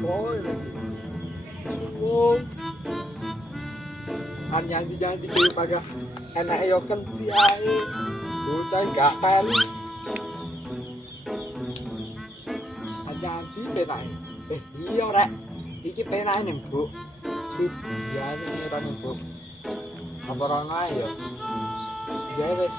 boy lagi. Suwung. Kan janji-janji kayak kagak enak yo kenci ae. Bocah gak teli. Janji penak. Iya rek. Iki penak ning, Bu. Ya ini ora ning, Bu. Apa ora ae yo. Ya wis.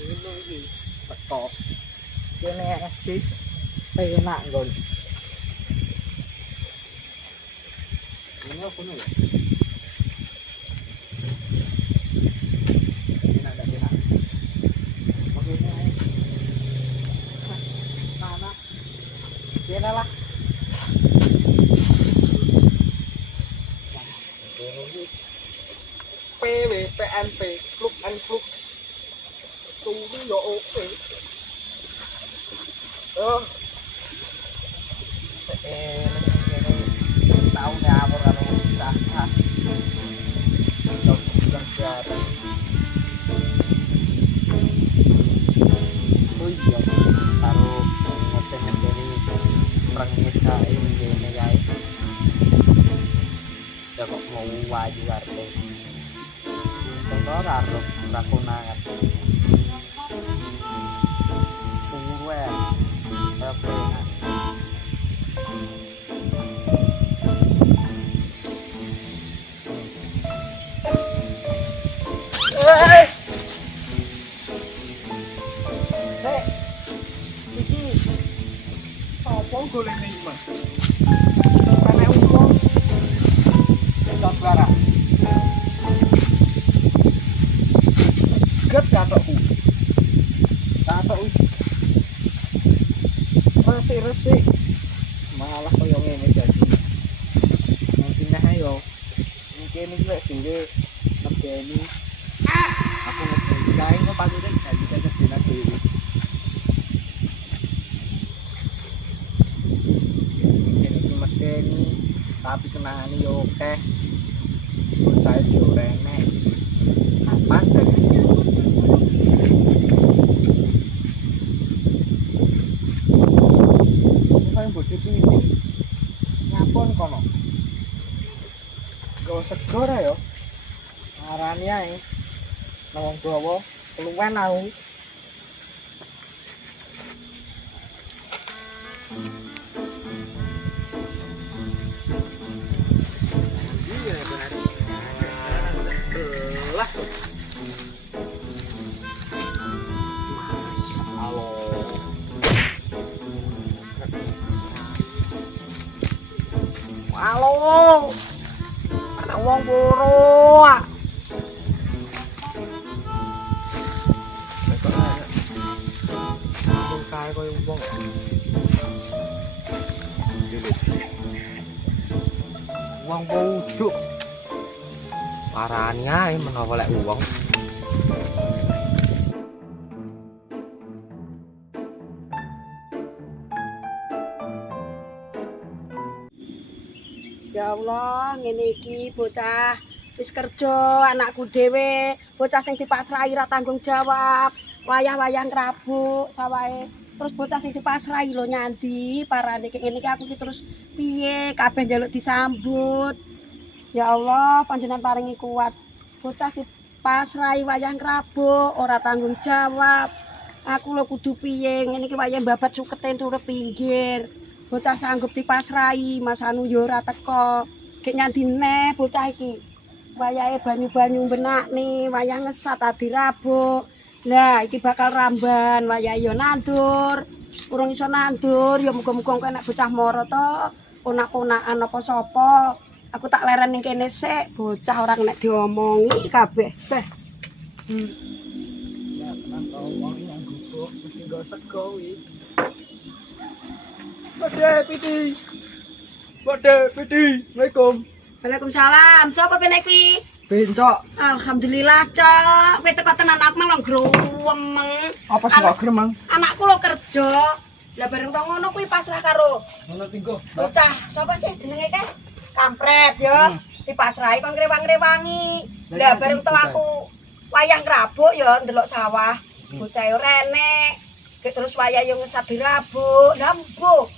Ini iki teko. Kene eksis penak nggon. Ini apa nih? Enak dak enak. Maksudnya mana? Kene lah. PW PNP klub and klub tunggu ya oke. Ini tahu ngawur kalau usaha. Kalau bulan jarang. Oh iya, taruh ngeten-ngeten rengis kae ngene kae. Ya kok mau waju arep. Contoh karo rakonangan. Golek ning Mas. Karena umum enggak barang. Get katokku. Katok wis. Resik-resik. Malah koyo ngene dadi. Mungkin nah yo. Mungkin iki lek dhewe ngedeni. Aku ngedeni kae kok patute dadi kedena dhewe. Ini tapi kenangan yo oke saya yo renek kapan dari ini kan bocah ini ngapon kono gak segor yo ngarani ae nang dawa keluwen aku halo, ada wong boro. Kae koyo wong. Wong bodho. Parani ae menawa lek wong. Ya Allah, ngene iki bocah wis kerja, anakku dhewe, bocah sing dipasrahi ra tanggung jawab, wayah-wayah ngrabuk sawahe terus bocah sing dipasrahi lho nyandi parane kek ngene iki aku iki terus piye kabeh njaluk disambut. Ya Allah, panjenengan paringi kuat. Bocah dipasrahi wayah ngrabuk, ora tanggung jawab. Aku lho kudu piye ngene iki wayah babat sukete turep pinggir. Bocah sanggup dipasrahi, Mas Anu yo ora teko. Kek nyandi neh bocah iki. Wayahe banyu-banyu benakne, wayah ngesat adi rabuk. Lah iki bakal ramban, wayahe yo nandur. Urung iso nandur, ya muga-muga engko nek bocah mara to, ponak-ponakan apa sapa. Aku tak leren ning kene sik, bocah ora nek diomongi kabeh. Teh. Ya tenang kau wong yang gubuk mesti gak sego iki. Bade piti. Assalamualaikum. Waalaikumsalam. Sapa penek kuwi? Bencok. Alhamdulillah, Cok. Kowe teko tenan aku mah growemeng. Apa sih kok gremeng? Anakku lo kerja. Lah bareng kok ngono kuwi pasrah karo Ngono tinggo. bocah. Sapa sih jenenge ke? Kampret yo. Dipasrahi kon ngrewangi-ngrewangi. Lah bareng to aku wayang rabuk yo ndelok sawah. Bocah yo renek. Terus wayah yo ngesat dirabuk. Lah mbuh.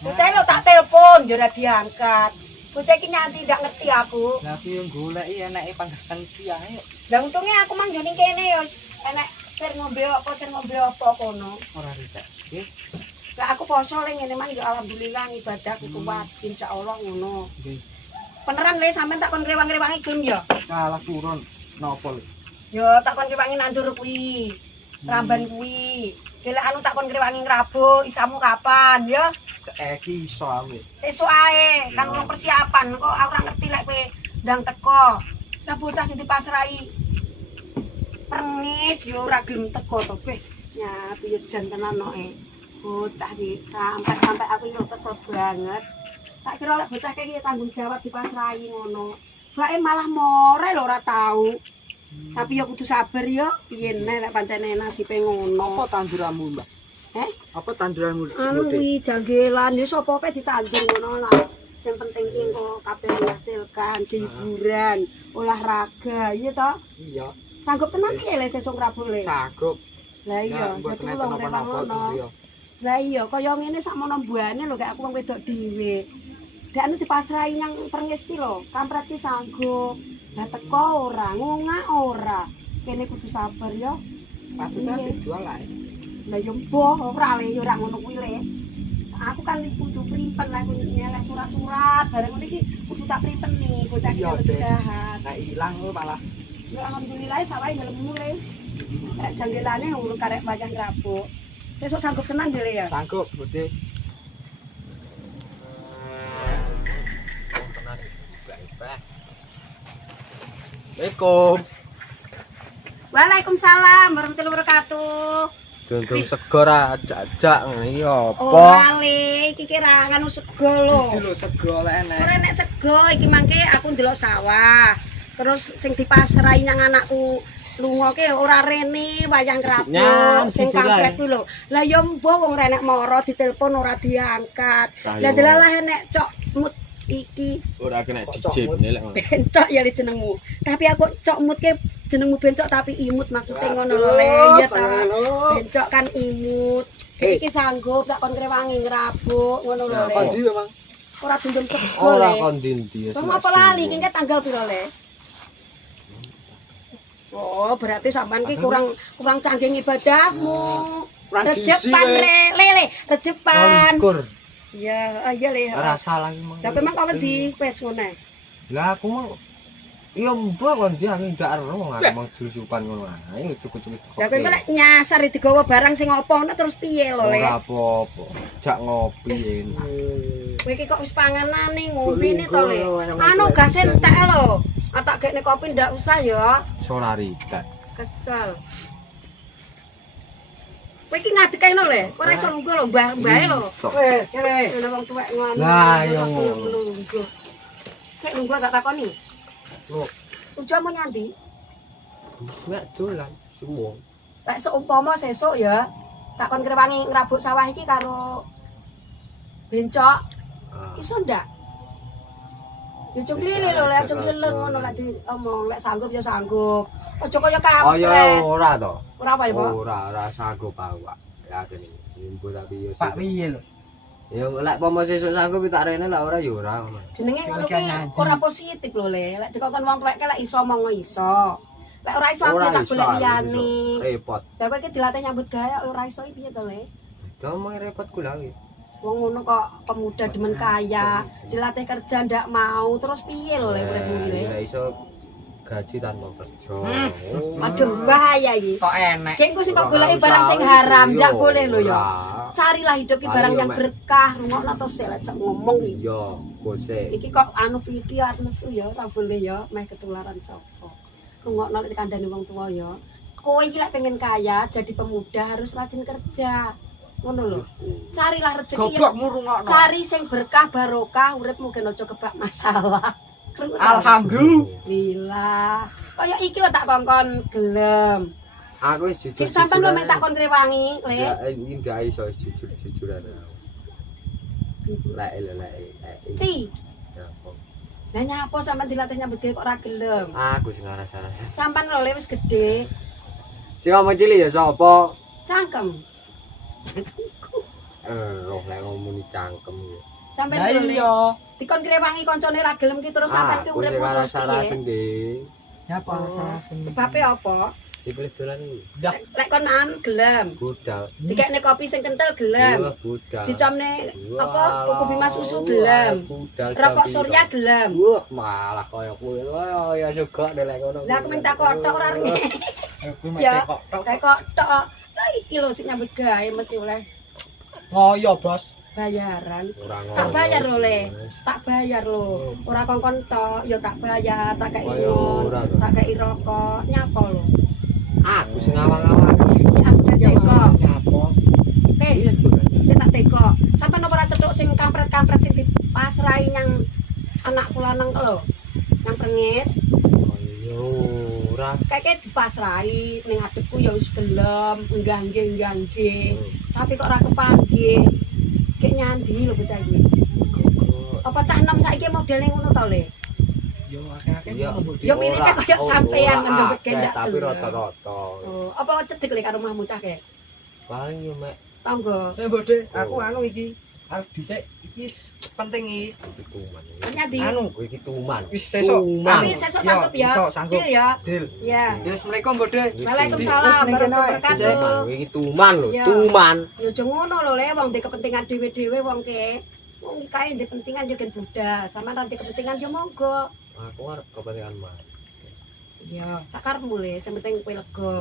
Bocah lo tak telepon yo ora diangkat. Bocah iki nyanti ndak ngerti aku. Lah aku yo goleki enake panggakan siahe. Lah untunge aku mang yo ning kene yo enek sir ngombe apa kono. Ora ribet. Nggih. Lah aku poso le ngene mang ya alhamdulillah ibadahku kuat insyaallah ngono. Nggih. Beneran le sampean tak kon grewang-grewangi gelem ya? Salah turun napa lho? Yo tak kon grewangi nandur kuwi. Ramban kuwi. Gila anu tak kon grewangi ngrabuk, isamu kapan ya? Saiki iso aku. Sesuk ae, kan urung persiapan kok ora ngerti lek kowe ndang teko. Lah bocah sing dipasrahi pernis yo ora gelem teko to kowe. Ya piye jan tenan noe. Bocah iki sampai aku yo kesel banget. Tak kira lek bocah iki tanggung jawab dipasrahi ngono. Bae malah more lho ora tau. Tapi yo kudu sabar yo, piye nek pancene nasibe ngono. Apa tanduranmu, Mbak? Apa tanduranmu? Anu kuwi janggelan ya sapa wae ditandur ngono lah. Sing penting ki engko kabeh dihasilkan, hiburan, olahraga, iya toh? Iya. Sanggup tenan ki le sesuk Rabu le. Saguk. Lah iya, buat dadi nek wong napa-napa ngono. yo. Lah iya, kaya ngene sakmono mbuane lho kayak aku wong wedok dhewe. Dek anu dipasrahi nang perngis ki lho, kampret ki sanggup. Lah teko ora, ngongak ora. Kene kudu sabar ya. Tapi kan dijual lah. Lah yo mboh ora le yo ora ngono kuwi le. Aku kan kudu pripen lah nyelek surat-surat bareng ngene iki kudu tak pripeni bocah iki jahat. Lah ilang lho malah. Ya alhamdulillah sawahe ngelemu le. Rek janggelane urung karek wayah ngrabuk. Sesuk sanggup tenan dhewe ya. Sanggup, Bude. Assalamualaikum. Waalaikumsalam warahmatullahi wabarakatuh. Dundung sego ra jajak ngene iki apa? Ora le, iki kira anu sego lho. Iki lho sego lek enek. Ora nek sego iki mangke aku ndelok sawah. Terus sing dipasrahi nang anakku lunga ke ora rene wayang ngrabuk sing kampret kuwi lho. Lah ya mbuh wong renek mara ditelepon ora diangkat. Lah delalah enek cok mut iki Ora kena dijibne lek ngono. bencok ya le jenengmu. Tapi aku cok mut ke jenengmu bencok tapi imut maksudnya ngono lho le ya ta. Bencok kan imut. Iki sanggup tak kon ngrewangi ngrabuk ngono lho le. Kondi memang. Ora dundum sego Ora le. kon ndi. Wong apa lali iki tanggal piro le? Oh, berarti sampean ki kurang canggih ibadahmu. Rejepan le, rejepan. Likur. Iya, iya le. Ora salah iki mong. Tapi emang kok ngendi wis ngene. Lah aku mah iya mbok kon ndi aku ndak ero aku mong jusupan ngono ae cukup-cukup. Lah kowe nek nyasar digawa barang sing apa ngono terus piye lho le? Ora apa-apa. Jak ngopi enak. Kowe iki kok wis panganane ngompine to le. Anu gas entek lho. Tak gekne kopi ndak usah ya. Ora rikat. Kesel. Kowe iki ngadekno le. Ora iso lungguh lho mbah-mbahe lho. Wes, kene. Ana wong tuwek ngono. Lah yo lungguh. Sik lungguh gak takoni. Loh, Ujamu nyandi? nek dolan semua. Lek seumpama sesuk ya, tak kon ngrewangi ngrabuk sawah iki karo bencok. Iso ndak? Ya aja glile lho, lek aja glileng ngono lek diomong, lek sanggup ya sanggup. Aja kaya Oh ya kampret. ora to. Ora apa ya, Pak? Ora sanggup awak. Ya kene. Imbu tapi yo. Pak piye lho? Ya lek pomo sesuk sanggup tak rene lek ora ya ora ngono. Jenenge ngono ki ora positif lho Le. Lek dikon wong tuwek lek iso mongo iso. Lek ora iso aku tak golek liyane. Repot. Lah kowe iki dilatih nyambut gawe ora iso piye to Le? Domong repot kula iki. Wong ngono kok pemuda demen kaya, dilatih kerja ndak mau, terus piye lho Le uripmu iki Le? Ora iso gaji tanpa kerja. Waduh bahaya iki. Kok enek. Gek engko sing kok goleki barang sing haram, ndak boleh lho ya. Carilah hidup ki barang yang berkah, rungokno to sik lek ngomong iki. Iya, bose. Iki kok anu piti arep nesu ya, ora boleh ya meh ketularan sapa. Rungokno lek kandhane wong tuwa ya. Kowe iki lek pengen kaya, jadi pemuda harus rajin kerja. Ngono lho. Carilah rezeki yang Goblokmu rungokno. cari sing berkah barokah, uripmu gen aja kebak masalah. Alhamdulillah. Kaya iki lho tak kongkon gelem. Aku wis jujur. Sik sampean lho mek tak kon krewangi, Le. Ya iki ndak iso jujur-jujuran. Lek. Si, Ya apa? lah nyapa sampean dilatih nyambut gawe kok ora gelem. Aku sing ngarasa. Sampean lho Le wis gedhe, Sing ngomong cilik ya sapa? cangkem. Roh lek ngomong cangkem ya. Sampean Lah lho Le. iya. Dikon krewangi kancane ra gelem ki terus sampean ki Aku sing uripmu terus ngarasa piye? sendiri. Nyapa salah sing. Sebabe apa? Dipilih dolan iki. Dah Lek kon gelem. Budal. Dikekne kopi sing kental gelem. Budal. Dicomne apa kuku bima susu gelem. Budal. Rokok surya gelem. Wah, malah kaya kuwi. Wah, ya juga lek ngono. Lah aku minta kotok ora rene. aku Ya. mesti kok Kayak kotok. Lah iki lho sing nyambut gawe mesti oleh ngoyo, Bos. bayaran. Ora ngono. Tak bayar lho Le. Tak bayar lho. Ora kongkon tok, ya tak bayar, tak kei ingon, tak kei rokok, nyapa lho. Aku sing awang-awang. Si aku tak teko. Nyapa? Sing tak teko. Sampai ora cetuk sing kampret-kampret sing dipasrahi nyang anakku lanang lho. Yang prengis. Yo, ora. Kayak dipasrahi ning adepku ya wis gelem, enggah nggih. Tapi kok ora kepanggih. Kayak nyandi lho bocah iki. Apa cah enom saiki modele ngono to, Le? Yo akeh-akeh Iya. ngono. Ya miripe kaya sampean ngendhek gendak. Tapi rata-rata. Oh, apa cedhek le karo omahmu cah ke? Paling yo mek Tangga. Saya bode, aku anu iki. Arep dhisik iki penting iki. tuman. Nyandi. Anu, Kowe iki tuman. wis sesuk. Tapi sesuk sanggup ya. Iso sanggup. Deal ya. Deal. Ya. Ya, Assalamualaikum, Bode. Waalaikumsalam Terus ning kene wae, warahmatullahi Kowe iki tuman lho, Iya. tuman. Ya aja ngono lho Le, wong di kepentingan dhewe-dhewe wong ke. Wong iki kae di kepentingan yo gen budal, sama nanti kepentingan yo monggo. Aku arep kepentingan man. Iya, sakarmu Le, sing penting kowe lega.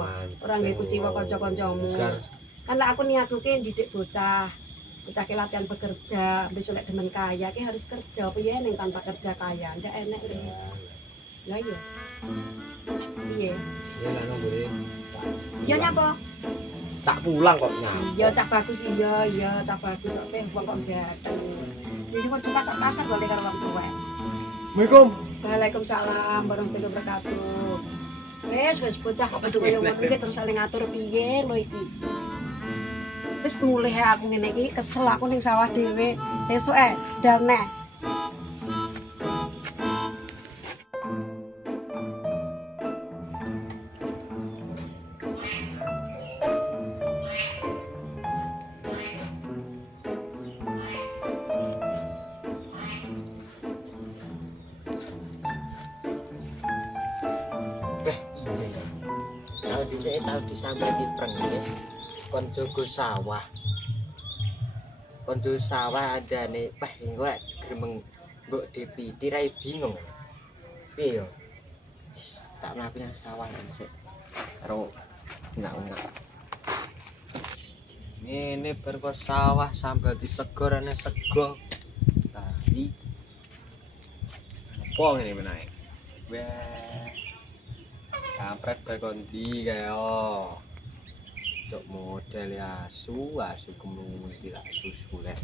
Ora nggih kuciwa kanca-kancamu. Gar. Kan lek aku niatuke ndidik bocah. Bocah ki latihan bekerja, besok lek demen kaya ki harus kerja. Piye ning tanpa kerja kaya, ndak enek Le. Lah iya. Piye? Ya lek nang ngene. Iya nyapa? Tak pulang kok nyapa. Iya cak bagus iya cak bagus kok wong kok dateng. Jadi mau pasar-pasar boleh karo wong tuwek. Assalamualaikum. Waalaikumsalam warahmatullahi wabarakatuh. Wes bocah kok padha koyo ngono iki terus saling ngatur piye lho iki. Wis mulih aku ngene iki kesel aku ning sawah dhewe. Sesuk darneh. Tahu disampe di Prengis kon jogo sawah. Kon jogo sawah adane pah engko lek gremeng mbok dipiti rai bingung. Piye yo? Tak mlaku nang sawah sik. Karo enggak. Ngene bar kok sawah sambal disegor ana sego. Tadi. Apa ngene menae? Wah. Kampret berkondi kaya cok model ya asu kemung tidak susu lek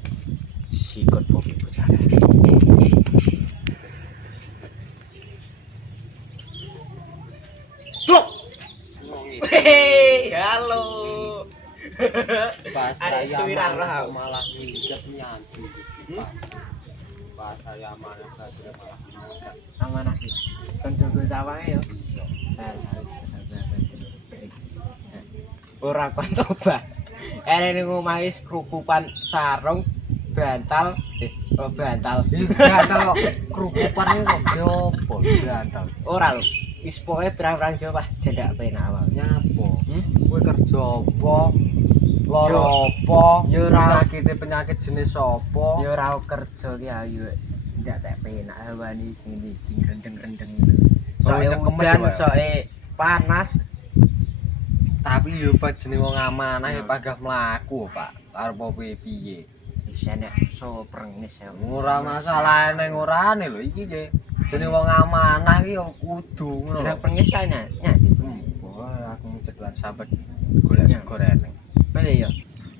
sikot kopi bocah. Cok. Hei, halo. Pas Ada saya suwiran malah roh. malah minggat nyanti. Pas saya malah minggat. Amanah iki. Kon jogo sawahe yo. Ora kon tobat. Ene ngomah wis krukupan sarung bantal bantal. Bantal kok kerukupan iki kok opo bantal. Ora lho. Wis pokoke pirang-pirang dina wah jendak penak awal. Nyapo? Hmm? Kowe kerja apa? Lara apa? Yo ora Penyakit jenis apa? yo ora kerja ki ayo wis ndak tak penak awani sing iki rendeng-rendeng. Soale nyekemes udan, wae. soale panas. Tapi yo pas jenenge wong amanah ya panggah mlaku, Pak. Arep piye? Wis enek so prengis ya. Ora masalah ning orane lho iki nggih. Jenenge wong amanah iki yo kudu ngono Udah lho. prengis ana nyati. Wah, aku cetulan sahabat golek sego reneng. Beli yo.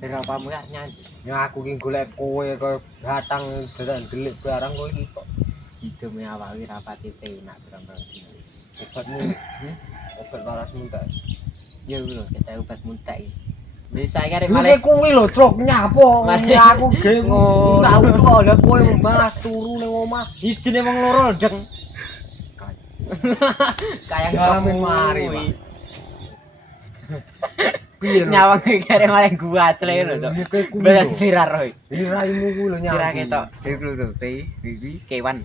Ora pamu gak nyanyi. Ya aku ki golek kowe kaya batang dadak delik barang kowe iki kok. Hidupnya awal wi rapati penak pirang-pirang dina. Obatmu, obat waras muntah. Ya lho, kita obat muntah iki. Bisa kare Lha malah kuwi lho truk nyapo. Malah- Aku ge Ngono. tahu tuh lha kowe malah turu ning omah. ijine wong loro deng. Kayak Jalamin kamu, mari, wi. Pak. Piye lho? Nyawang kare malah gua cle lho to. Iki kowe kuwi Berat lho. sirar roy. Iki raimu kuwi lho nyambi. Sirar ketok. Iku lho iki kewan.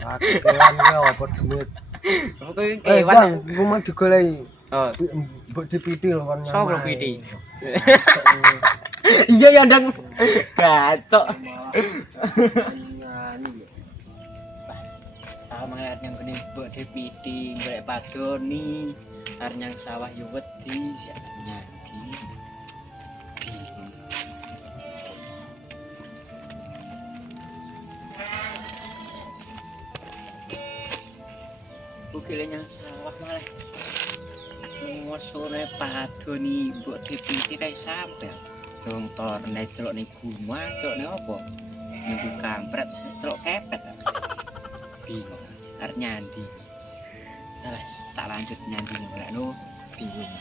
Aku kewan ki apa demit. Pokoke Kewan, kewan. iku mah digoleki. Oh, Mbok dipiti lho kon. sapa pidi? Iya ya ndang. Gacok. Sama yang kene mbok dipiti golek padoni, arep nyang sawah yo wedi sak nyadi. Bingung. Bukile nyang sawah malah. Ngosone padoni mbok dipiti ra sampe. Dong torne celok ning gumah, celok ning opo? Niku kampret celok kepet. Bingung. Arep nyandi. Terus tak lanjut nyandi ngono bingung.